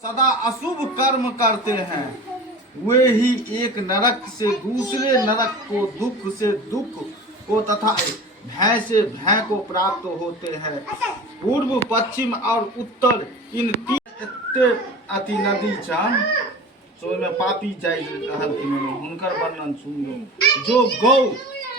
सदा अशुभ कर्म करते हैं, वे ही एक नरक से दूसरे नरक को, दुख से दुख को तथा भय से भय को प्राप्त होते हैं। पूर्व, पश्चिम और उत्तर इन तीन अति नदी चान सो में पापी जाय रहल हुनकर वर्णन सुन लो। जो गौ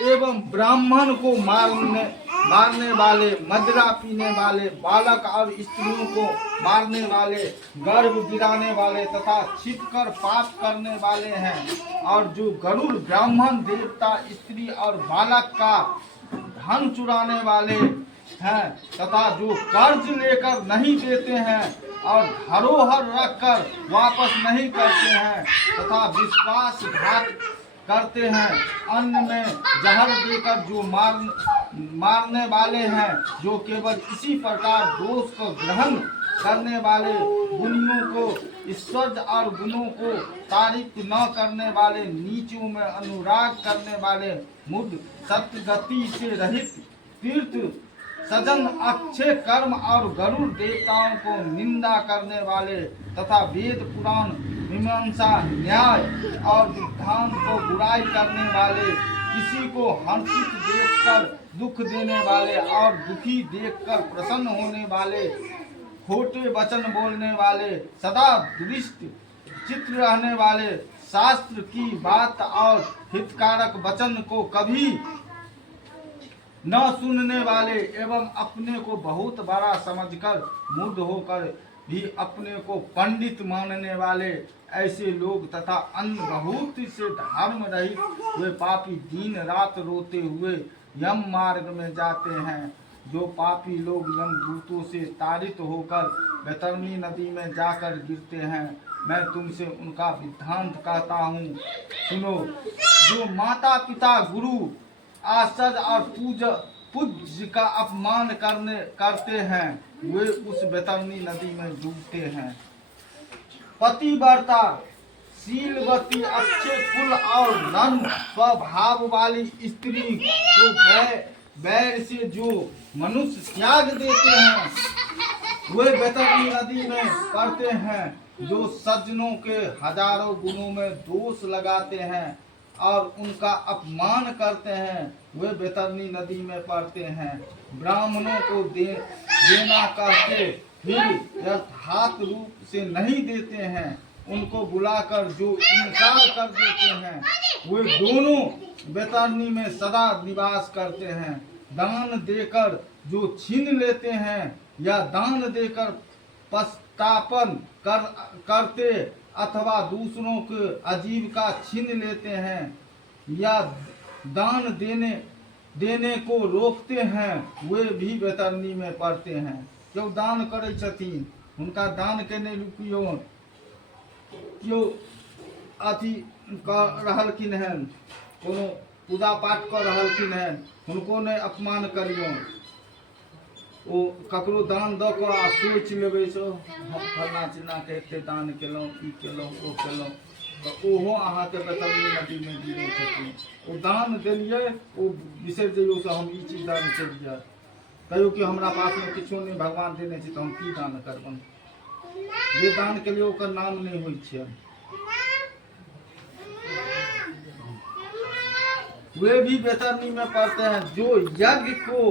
एवं ब्राह्मण को मारने वाले, मदिरा पीने वाले, बालक और स्त्रियों को मारने वाले, गर्भ गिराने वाले तथा छिपकर पाप करने वाले हैं, और जो गरुड़ ब्राह्मण, देवता, स्त्री और बालक का धन चुराने वाले हैं तथा जो कर्ज लेकर नहीं देते हैं और धरोहर रखकर वापस नहीं करते हैं तथा विश्वासघात करते हैं, अन्न में जहर देकर जो मारने वाले हैं, जो केवल इसी प्रकार दोष को ग्रहण करने वाले, गुणियों को, ईश्वर और गुणों को तारीफ न करने वाले, नीचों में अनुराग करने वाले, मुद सत्य गति से रहित, तीर्थ सजन, अक्षय कर्म और गरुड़ देवताओं को निंदा करने वाले तथा वेद पुराण, मीमांसा, न्याय और सिद्धांत को बुराई करने वाले, किसी को हर्षित देखकर दुख देने वाले और दुखी देखकर प्रसन्न होने वाले, खोटे वचन बोलने वाले, सदा दृष्ट चित्र रहने वाले, शास्त्र की बात और हितकारक वचन को कभी न सुनने वाले एवं अपने को बहुत बड़ा समझकर मूढ़ होकर भी अपने को पंडित मानने वाले, ऐसे लोग तथा अन्य बहुत से धर्म रहित वे पापी दिन रात रोते हुए यम मार्ग में जाते हैं। जो पापी लोग यम दूतों से ताड़ित होकर बैतरणी नदी में जाकर गिरते हैं, मैं तुमसे उनका वृत्तांत कहता हूँ, सुनो। जो माता पिता, गुरु, आचार्य और पूज्य का अपमान करते हैं, वे उस बैतरणी नदी में डूबते हैं। पतिव्रता, शीलवती, अच्छे कुल और नम्र स्वभाव वाली स्त्री को बैर से जो मनुष्य त्याग देते हैं, वे बैतरणी नदी में पड़ते हैं। जो सज्जनों के हजारों गुणों में दोष लगाते हैं और उनका अपमान करते हैं, वे बैतरणी नदी में पड़ते हैं। ब्राह्मणों को देना कहते फिर यथार्थ रूप से नहीं देते हैं, उनको बुलाकर जो इनकार कर देते हैं, वे दोनों बैतरणी में सदा निवास करते हैं। दान देकर जो छीन लेते हैं या दान देकर पश्चातापन करते अथवा दूसरों के आजीविका छीन लेते हैं या दान देने को रोकते हैं, वे भी बैतरणी में पड़ते हैं। क्यों दान करे छथिन, उनका दान के नहीं रुकियो, क्यों अथी कर रहलखिन हैं, कोनो पूजा पाठ कर रहलखिन हैं, उनको ने अपमान करियो। ओ ककरो दान द कर आ सोच लेबै सो हम फलना चिल्ला के एते दान केलहुँ, ई केलहुँ, ओ केलहुँ, तो ओहो अहाँके बैतरणी नदी में गिरै छथिन। ओ दान देलियै, ओ बिसरि जइयो से हम ई चीज दान केलियै, कहियो कि हमरा पास में किछो नहीं, भगवान देने छै तो हम की दान करबन। जे दान के लिए ओकर नाम नहीं होइ छै। वे भी बैतरणी में पड़ते हैं। जो यज्ञ को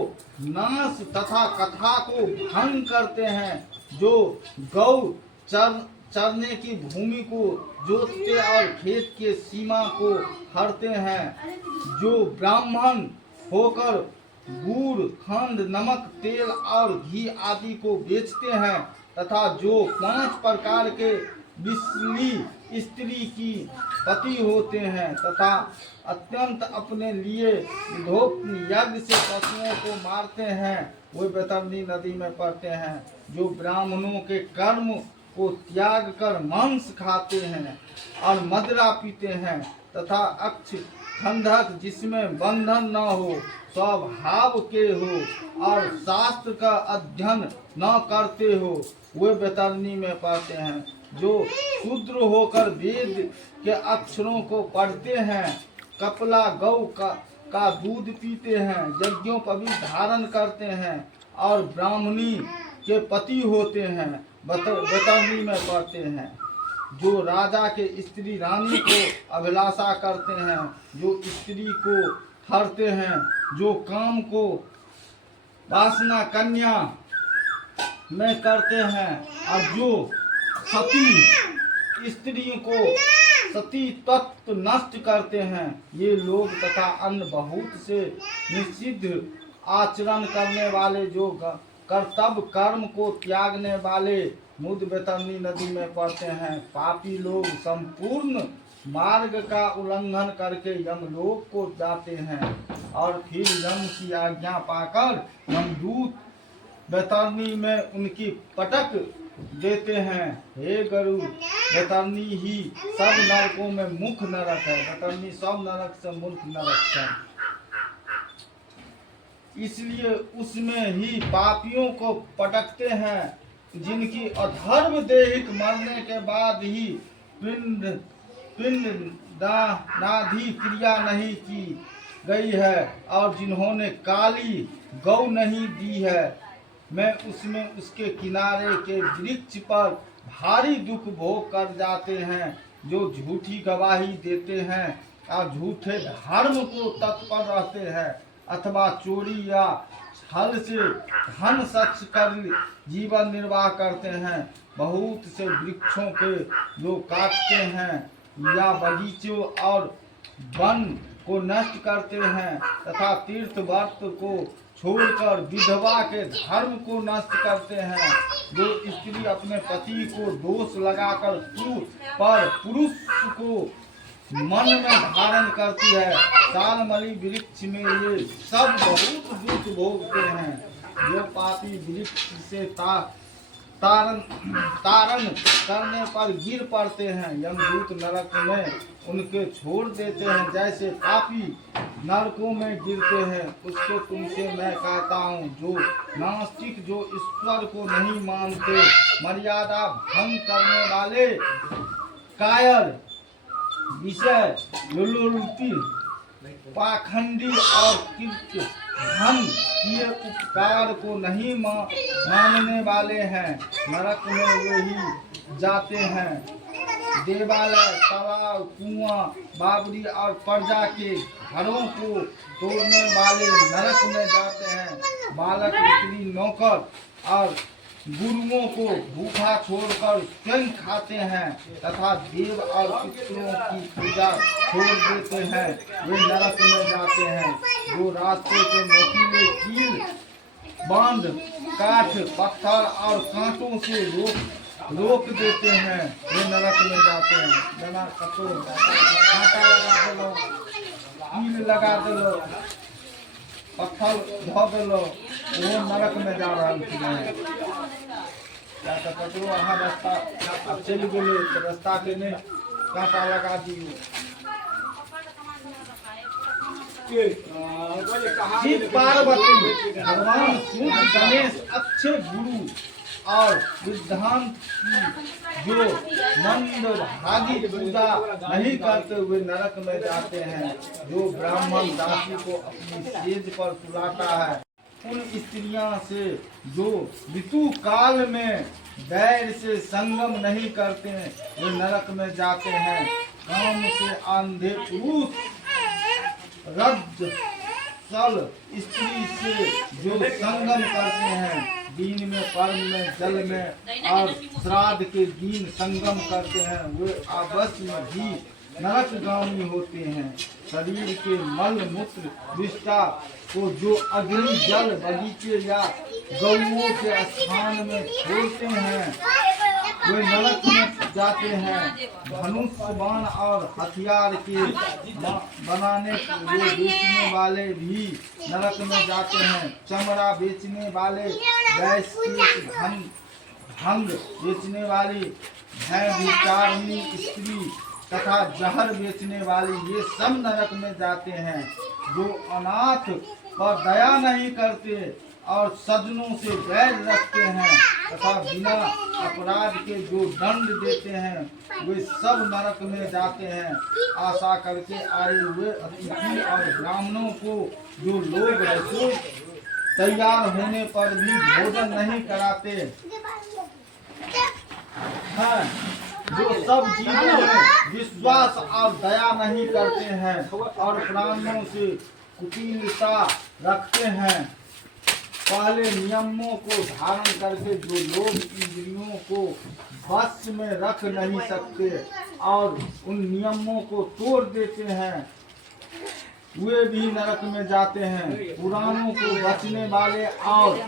नाश तथा कथा को भंग करते हैं, जो गौ चरने की भूमि को जोतते और खेत के सीमा को हरते हैं, जो ब्राह्मण होकर गुड़, खंड, नमक, तेल और घी आदि को बेचते हैं तथा जो 5 प्रकार के विषली स्त्री की पति होते हैं तथा अत्यंत अपने लिए यज्ञ से पशुओं को मारते हैं, वे बैतरणी नदी में पड़ते हैं। जो ब्राह्मणों के कर्म को त्याग कर मांस खाते हैं और मदिरा पीते हैं तथा अक्ष खंडक जिसमें बंधन न हो, स्वभाव के हो और शास्त्र का अध्ययन न करते हो, वे बैतरणी में पड़ते हैं। जो शूद्र होकर वेद के अक्षरों को पढ़ते हैं, कपला गौ का दूध पीते हैं, यज्ञों पवित्र धारण करते हैं और ब्राह्मणी के पति होते हैं, बेतरनी में पड़ते हैं। जो राजा के स्त्री रानी को अभिलाषा करते हैं, जो स्त्री को हरते हैं, जो काम को वासना कन्या में करते हैं, और जो सती स्त्रियों को सती तत्व नष्ट करते हैं, ये लोग तथा अन्य बहुत से निषिद्ध आचरण करने वाले, जो कर्तव्य कर्म को त्यागने वाले मुद बेतरनी नदी में पड़ते हैं। पापी लोग संपूर्ण मार्ग का उल्लंघन करके यमलोक को जाते हैं और फिर यम की आज्ञा पाकर यमदूत बेतरनी में उनकी पटक देते हैं। हे गरुड़, बेतरनी ही सब नरकों में मुख्य नरक है। बेतरनी सब नरक से मुख्य नरक है, इसलिए उसमें ही पापियों को पटकते हैं, जिनकी अधर्म देहिक मरने के बाद ही पिंड दानादि क्रिया नहीं की गई है और जिन्होंने काली गौ नहीं दी है। मैं उसमें उसके किनारे के वृक्ष पर भारी दुख भोग कर जाते हैं, जो झूठी गवाही देते हैं और झूठे धर्म को तत्पर रहते हैं, अथवा चोरी या छल से धन सच कर जीवन निर्वाह करते हैं। बहुत से वृक्षों के जो काटते हैं या बगीचों और वन को नष्ट करते हैं, तथा तीर्थ व्रत को छोड़कर विधवा के धर्म को नष्ट करते हैं। जो स्त्री अपने पति को दोष लगाकर पुरुष को मन में धारण करती है, सालमली वृक्ष में ये सब बहुत दुख भोगते हैं। जो पापी वृक्ष से तारण करने पर गिर पड़ते हैं, यमदूत नरक में उनके छोड़ देते हैं। जैसे पापी नरकों में गिरते हैं, उसको तुमसे मैं कहता हूँ। जो नास्तिक, जो ईश्वर को नहीं मानते, मर्यादा भंग करने वाले, कायर, विषय लोलुपी, पाखंडी और कृत्य धन किए उपकार को नहीं मानने वाले हैं, नरक में वही जाते हैं। देवालय, तालाब, कुआं, बावड़ी और प्रजा के घरों को तोड़ने वाले नरक में जाते हैं। बालक, स्त्री, नौकर और गुरुओं को भूखा छोड़कर स्वयं खाते हैं, तथा देव और पितरों की पूजा छोड़ देते हैं, वे नरक में जाते हैं। जो रास्ते के नुकीले कील, बांध, काठ, पत्थर और कांटों से रोक देते हैं, वे नरक में जाते हैं। जना कतो कांटा लगा दो, कील लगा दो, पत्थर धो दो, वो नरक में जा रहा है। क्या कचरो अहाँ रास्ता अब चल गए, रास्ता के ने कांटा लगा दिए। शिव पार्वती, भगवान सूर्य, गणेश अच्छे गुरु और विद्वान की जो मंद भागी पूजा नहीं करते हुए नरक में जाते हैं। जो ब्राह्मण दासी को अपनी सेज पर सुलाता है, उन स्त्रियों से जो ऋतु काल में बैर से संगम नहीं करते हैं, वे नरक में जाते हैं। काम से अंधे पुरुष, रज्ज सल स्त्री से जो संगम करते हैं, दिन में, पर्व में, जल में और श्राद्ध के दिन संगम करते हैं, वे अवश्य में भी नरकगामी होते हैं। शरीर के मल मूत्र विष्ठा को जो अग्नि जल बगीचे या गौओं के स्थान में छोड़ते हैं, वे नरक में जाते हैं। धनुष, बाण और हथियार के बनाने को बेचने वाले भी नरक में जाते हैं। चमड़ा बेचने वाले, वैश्य भंग बेचने वाली, व्यभिचारिणी स्त्री तथा जहर बेचने वाली, ये सब नरक में जाते हैं। जो अनाथ पर दया नहीं करते और सज्जनों से बैर रखते हैं तथा बिना अपराध के जो दंड देते हैं, वे सब नरक में जाते हैं। आशा करके आए हुए अतिथि और ब्राह्मणों को जो लोग रसोई तैयार होने पर भी भोजन नहीं कराते, हैं, जो सब जीवों में विश्वास और दया नहीं करते हैं और प्राणियों से कुटिलता रखते हैं। पहले नियमों को धारण करके जो लोग इंद्रियों को वश में रख नहीं सकते और उन नियमों को तोड़ देते हैं, वे भी नरक में जाते हैं। पुराणों को बचने वाले और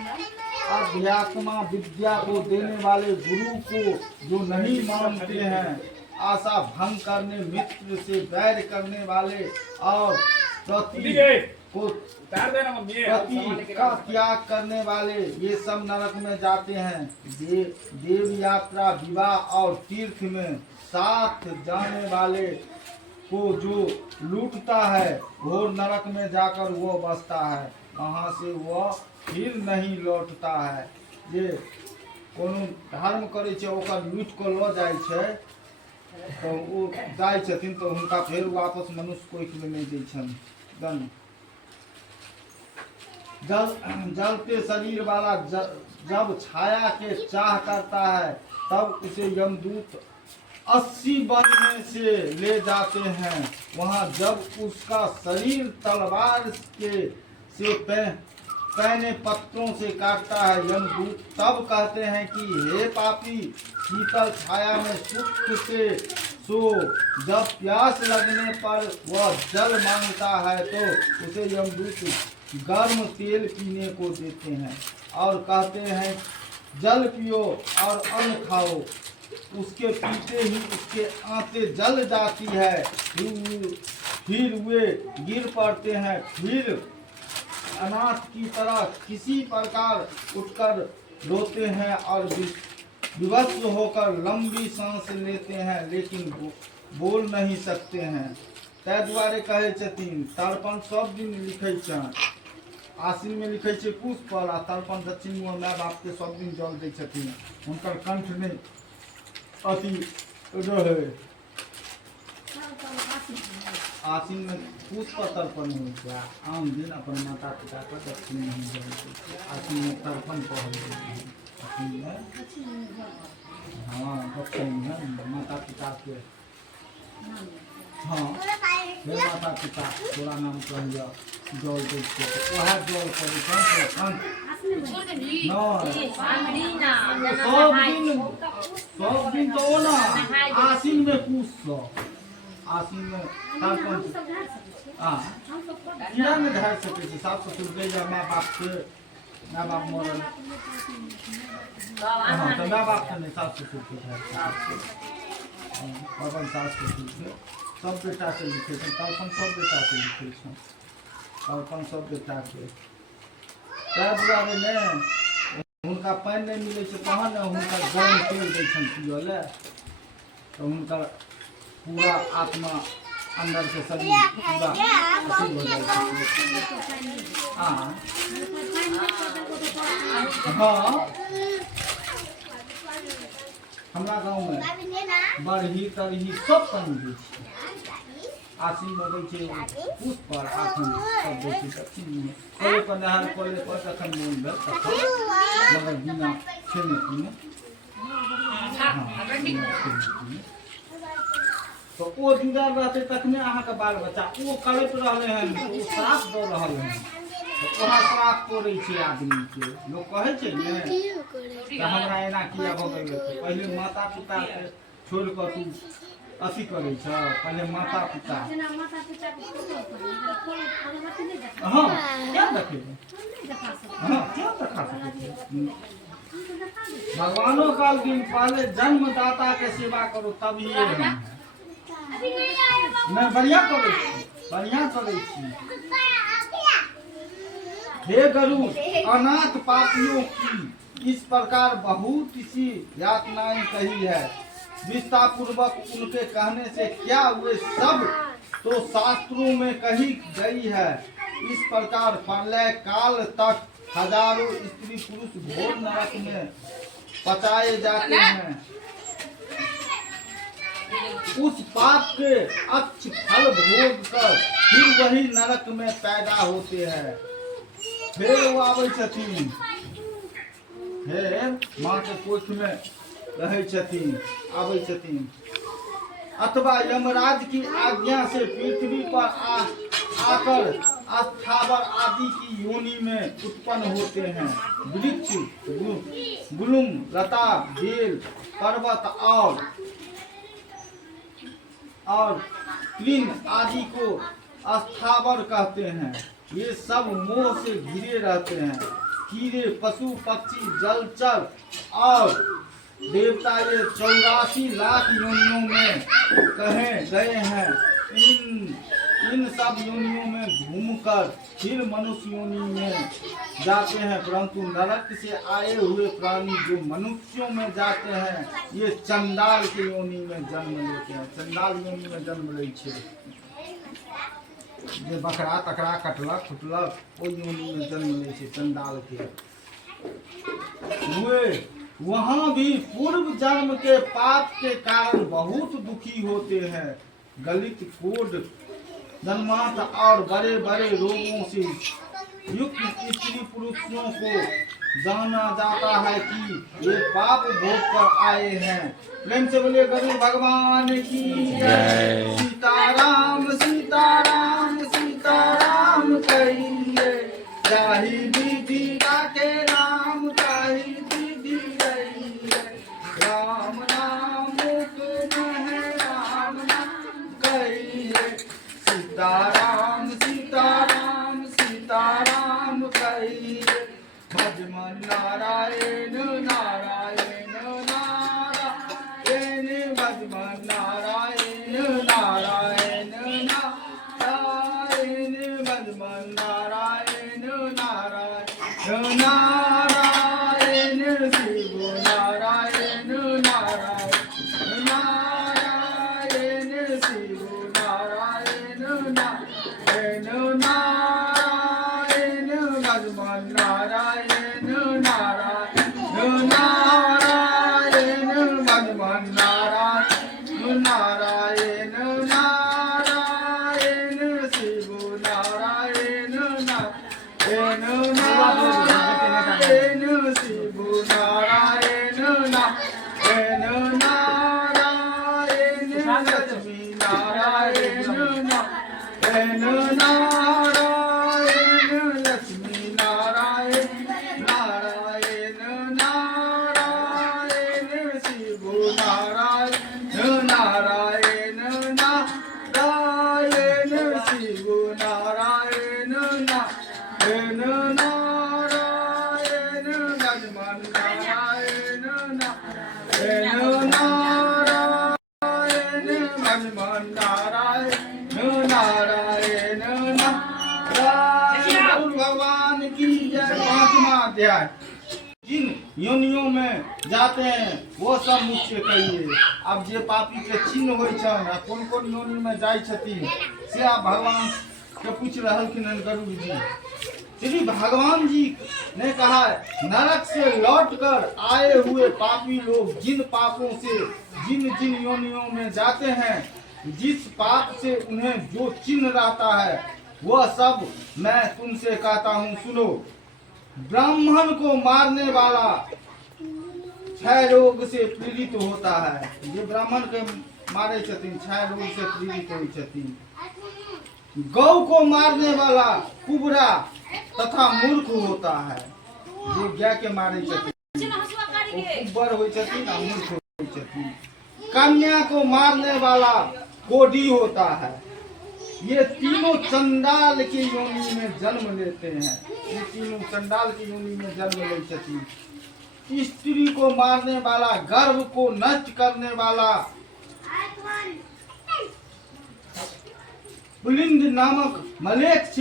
अध्यात्म विद्या को देने वाले गुरु को जो नहीं मानते हैं, आशा भंग करने, मित्र से बैर करने वाले और प्रति का त्याग करने वाले, ये सब नरक में जाते हैं। देव यात्रा, विवाह और तीर्थ में साथ जाने वाले को जो लूटता है, घोर नरक में जाकर वो बसता है, वहाँ से वह फिर नहीं लौटता है। जे कोनो धर्म करे छे ओकर लूट को लो जाय छे तो वो जाय छथिन तो हुनका फिर वापस मनुष्य कोई में नहीं दै छन। जलते शरीर वाला जब छाया के चाह करता है, तब उसे यमदूत 80 वन में से ले जाते हैं। वहाँ जब उसका शरीर तलवार के से पहने पत्रों से काटता है, यमदूत तब कहते हैं कि हे पापी, शीतल छाया में सुख से सो। जब प्यास लगने पर वह जल मांगता है तो उसे यमदूत गर्म तेल पीने को देते हैं और कहते हैं जल पियो और अन्न खाओ। उसके पीते ही उसके आंतें जल जाती है, फिर वे गिर पड़ते हैं। फिर अनाथ की तरह किसी प्रकार उठकर रोते हैं और विवश होकर लंबी सांस लेते हैं, लेकिन बोल नहीं सकते हैं। तै दुआरे कहे छथिन तर्पण सब दिन लिखे छन, आसिन में लिखे छे पुष्प पर, आ तर्पण दक्षिण में माय बाप के सब दिन जल दै छथिन। हुनकर कंठ में अति रहे। आसिन में पुष्प तर्पण हो, आम दिन अपन माता पिता का दक्षिण नहीं जल। आसिन में तर्पण कहल, आसिन में हाँ दक्षिण में माता पिता के, हाँ हे माता पिता तोरा नाम कहिया जल दे वह जल कर सब दिन तो ना आसिन में पुष्प, आसिन में तर्पण किया में ढाल सके छी। साफ ससुर गए माँ बाप के, माँ बाप मरल हाँ तो माँ बाप के नहीं, सास ससुर के अपन सास ससुर के सब बेटा के लिखे छन तर्पण, सब बेटा के लिखे छन तर्पण सब बेटा के। तै दुआरे ने हुनका पानि नहीं मिले छै, तहन ने हुनका गरम तेल दै छन पियो ले, तो हुनका पूरा आत्मा अंदर से शरीर पूरा अशुद्ध हो जाए। हाँ हमरा गाँव में बरही तरही सब पानी दै छै। आसिन में दै छै पुष्प पर, आखन सब दै छै दक्षिण में। कोले पर नहार कोले पर तखन मोन भेल तखन, मगर बिना खेने पीने तो ओ जुड़ल रहते तखने अहाँ के बाल बच्चा ओ कलप रहले हैं, ओ श्राप दऽ रहल हैं, तो ओहा श्राप पड़ै छै आदमी के। लोग कहे छै ने कि हमरा एना किया भऽ गेल। पहले माता पिता के छोड़ कऽ तू अथी करे छ, पहले माता पिता हाँ क्या देखे हाँ क्या देखा सके। भगवानों काल दिन पहले जन्मदाता के सेवा करो तब ये है। मैं बढ़िया करे छी। हे गरुड़, अनाथ पापियों की इस प्रकार बहुत सी यातनाएं कही है। विस्तार पूर्वक उनके कहने से क्या हुए सब तो शास्त्रों में कही गई है। इस प्रकार प्रलय काल तक हजारों स्त्री पुरुष घोर नरक में पचाए जाते हैं। उस पाप के अक्ष फल भोग कर फिर वही नरक में पैदा होते हैं। फिर वो आवे छथिन, हे माँ के कोख में रहै छथिन, आबै छथिन, अथवा यमराज की आज्ञा से पृथ्वी पर आकर स्थावर आदि की योनि में उत्पन्न होते हैं। वृक्ष, गुलुम, लता, बेल, पर्वत और तृण आदि को स्थावर कहते हैं। ये सब मोह से घिरे रहते हैं। कीड़े, पशु, पक्षी, जलचर और देवता ये 84 लाख योनियों में कहे गए हैं। इन सब योनियों में घूमकर फिर मनुष्य योनि में जाते हैं, परंतु नरक से आए हुए प्राणी जो मनुष्यों में जाते हैं ये चंडाल के योनि में जन्म लेते हैं। चंडाल योनि में जन्म ले जे बकरा तकरा कटलक फुटलक ओ योनि में जन्म ले चंडाल के हुए। वहाँ भी पूर्व जन्म के पाप के कारण बहुत दुखी होते हैं। गलित कोड जन्मांत और बड़े बड़े रोगों से युक्त स्त्री पुरुषों को जाना जाता है कि ये पाप भोग कर आए हैं। प्रेम से बोले गरुड़ भगवान की जय। सीताराम सीताराम सीताराम कहिए, जाहि विधि के नाम कही विधि रहिए। राम नाम है राम नाम कहिए, सीताराम सीताराम सीताराम कहिए। भजमन नारायण नारायण नारायण, भजमन नारायण नारायण नारायण, भजमन नारायण नारायण नारायण, शिव नारायण नारायण नारायण, शिव नारायण नारायण नारायण, भगवान नारायण नारायण नारायण, भगवान नारायण नारायण नारायण, शिव नारायण नारायण नारायण, शिव नारायण नारायण नारायण, लक्ष्मी नारायण नारायण नारायण, लक्ष्मी नारायण नारायण नारायण, शिव नारायण नारायण नारायण, शिव नारायण नारायण नारायण, भगवान नारायण नारायण नारायण, भगवान नारायण नारायण नारायण। भगवान की जय। 5वां अध्याय। जिन योनियों में जाते हैं वो सब मुझसे कहिए। अब जे पापी के चिन्ह होय छन आ कोन कोन योनि में जाय छथिन से आप भगवान के पूछ रहल कि गरुड़ जी। श्री भगवान जी ने कहा नरक से लौटकर आए हुए पापी लोग जिन पापों से जिन जिन योनियों में जाते हैं, जिस पाप से उन्हें जो चिन्ह रहता है वह सब मैं तुमसे कहता हूँ, सुनो। ब्राह्मण को मारने वाला 6 रोग से पीड़ित होता है। जो ब्राह्मण के मारे छथिन 6 रोग से पीड़ित होई छथिन। गौ को मारने वाला कुबरा तथा मूर्ख होता है। जो गाय के मारे छथिन वो कुबर होई छथिन और मूर्ख होई छथिन। कन्या को मारने वाला कोढ़ी होता है। ये तीनों चंडाल की योनि में जन्म लेते हैं। ये तीनों चंडाल की योनि में जन्म ले छथिन। स्त्री को मारने वाला, गर्भ को नष्ट करने वाला, पुलिंद नामक मलेच्छ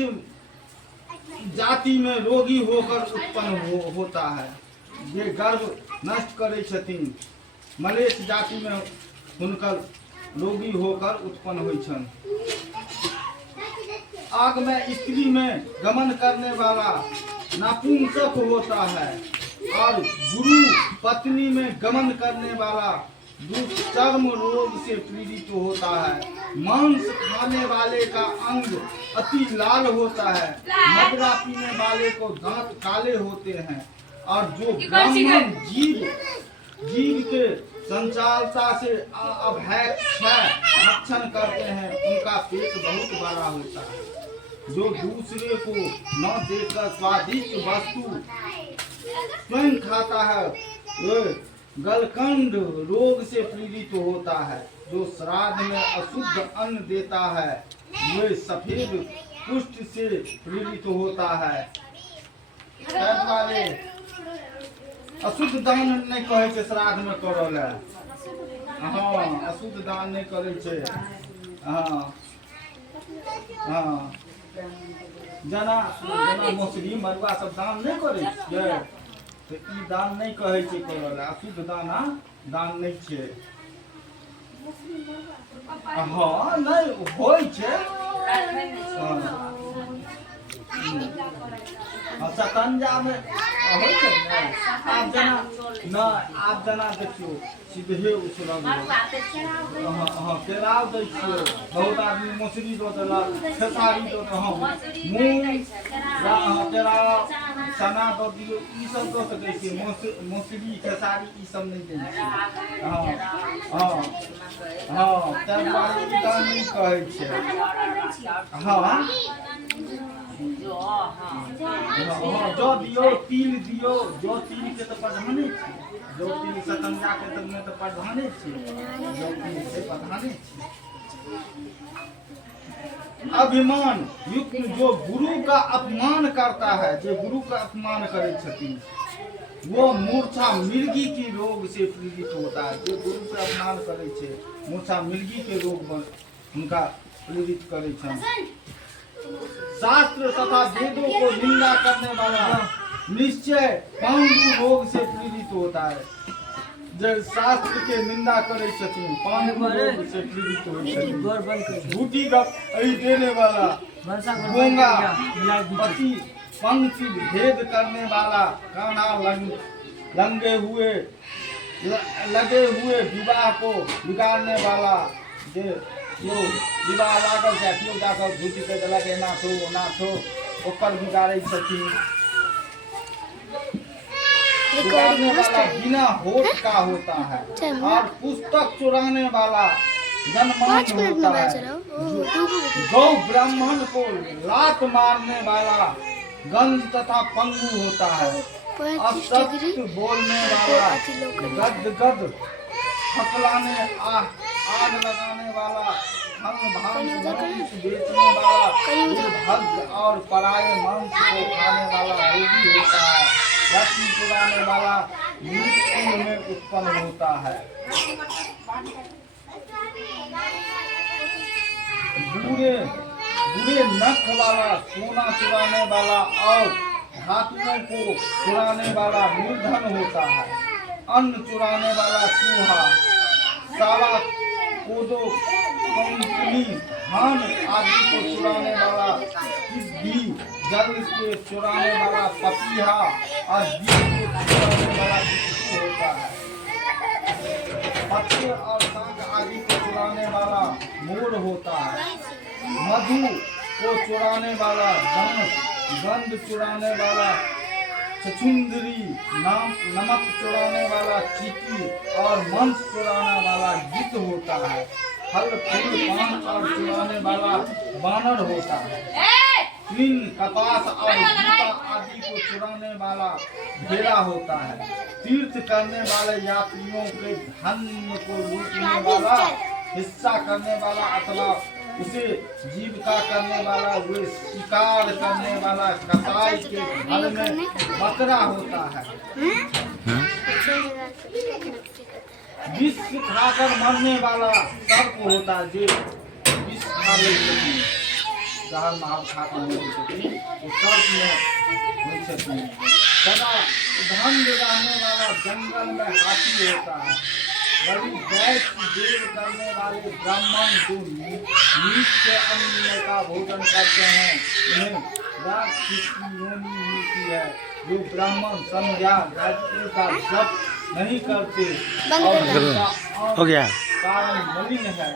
जाति में रोगी होकर उत्पन्न होता है। ये गर्भ नष्ट करे छथिन। मलेच्छ जाति में हुनकर रोगी होकर उत्पन्न होई छन। आग में स्त्री में गमन करने वाला नपुंसक होता है और गुरु पत्नी में गमन करने वाला दुष्चर्म रोग से पीड़ित होता है। मांस खाने वाले का अंग अति लाल होता है। मदिरा पीने वाले को दांत काले होते हैं। और जो ब्राह्मण जीव जीव के संचालता से अभय भक्षण करते हैं, उनका पेट बहुत बड़ा होता है। जो दूसरे को न देकर स्वादिष्ट वस्तु स्वयं खाता है, वह गलकंड रोग से पीड़ित होता है। जो श्राद्ध में अशुद्ध अन्न देता है, वह सफेद कुष्ठ से पीड़ित होता है। अशुद्ध दान नहीं कहे छे श्राद्ध में करल है। हाँ, अशुद्ध दान नहीं करे छे। हाँ हाँ, जना मछली मरुआ सब दान नहीं करे छे, तो ई दान नहीं कहे छे करल। अशुद्ध दाना दान नहीं छे। हाँ, नहीं होय छे। सकंजा में होय छे ने। आप जना देखियो सीधे उसलग। हाँ, केराव दै छियै, बहुत आदमी मछली दो देलक, खेसारी दो दे, हाँ मूंग, केराव, चना दो दियो, ई सब दो सकै छियै। मछली खेसारी ई सब नहीं दै छियै। हाँ हाँ, तै दुआरे ई दान नहीं कहै छै। हाँ, जो दियो, तिल दियो, जो तिल के तो प्रधाने छी, जो तिल सकंजा के तो में तो प्रधाने छी, जो तिल से प्रधाने छी। अभिमान युक्त जो गुरु का अपमान करता है, जो गुरु का अपमान करे छथिन, वो मूर्छा मृगी की रोग से पीड़ित होता है। जो गुरु का अपमान करे छे, मूर्छा मृगी के रोग में उनका पीड़ित करे छन। शास्त्र तथा वेदों को निंदा करने वाला निश्चय पांडु रोग से पीड़ित होता है। जब शास्त्र के निंदा करे छथिन, पांडु रोग से पीड़ित होते हैं। झूठी गप देने वाला, गोंगा, पति पंक्ति भेद करने वाला, काना लगे हुए विवाह को बिगाड़ने वाला, जो विवाह लागल छै, केओ जाकर झूठी कह देलक एना छो ओना छो, ओकर बिगाड़ै छथिन। बिगाड़ने वाला बिना होश का होता है, और पुस्तक चुराने वाला जनमान होता है। गौ ब्राह्मण को लात मारने वाला गंज तथा पंगु होता है। असत्य बोलने वाला, गद फकलाने, आग लगाने वाला, बेचने वाला, भक्त और पराये मांस को खाने वाला रोगी होता है। रत्न चुराने वाला मृत्यु में उत्पन्न होता है। बुरे नख वाला, सोना चुराने वाला और धातुओं को चुराने वाला निर्धन होता है। अन्न चुराने वाला चूहा, साला, कोदो, कंकुली, धान आदि को चुराने वाला टिड्डी, जल के चुराने वाला पपीहा और बीज को चुराने वाला बिच्छू होता है। पत्ते और शाक आदि को चुराने वाला मोर होता है। मधु को चुराने वाला बांस, गंध चुराने वाला छछुंदरी, नमक चुराने वाला चीटी और मांस चुराने वाला गिद्ध होता है। फल फूल पान और चुराने वाला बानर होता है। तीन कपास और जूता आदि को चुराने वाला भेड़ा होता है। तीर्थ करने वाले यात्रियों के धन को लूटने वाला, हिस्सा करने वाला अथवा उसे जीविका करने वाला, वे शिकार करने वाला कसाई के घर में बकरा होता है। विष खाकर मरने वाला सर्प होता है। जो विष खा लेते जहर मार खाकर मरते वो सर्प में सदा धन लगाने वाला जंगल में हाथी होता है। बड़ी बैठ देर करने वाले ब्राह्मण जो नीच के अन्न का भोजन करते हैं, उन्हें योनि मिलती है। जो ब्राह्मण संध्या गायत्री का जप नहीं करते और कारण मलिन है,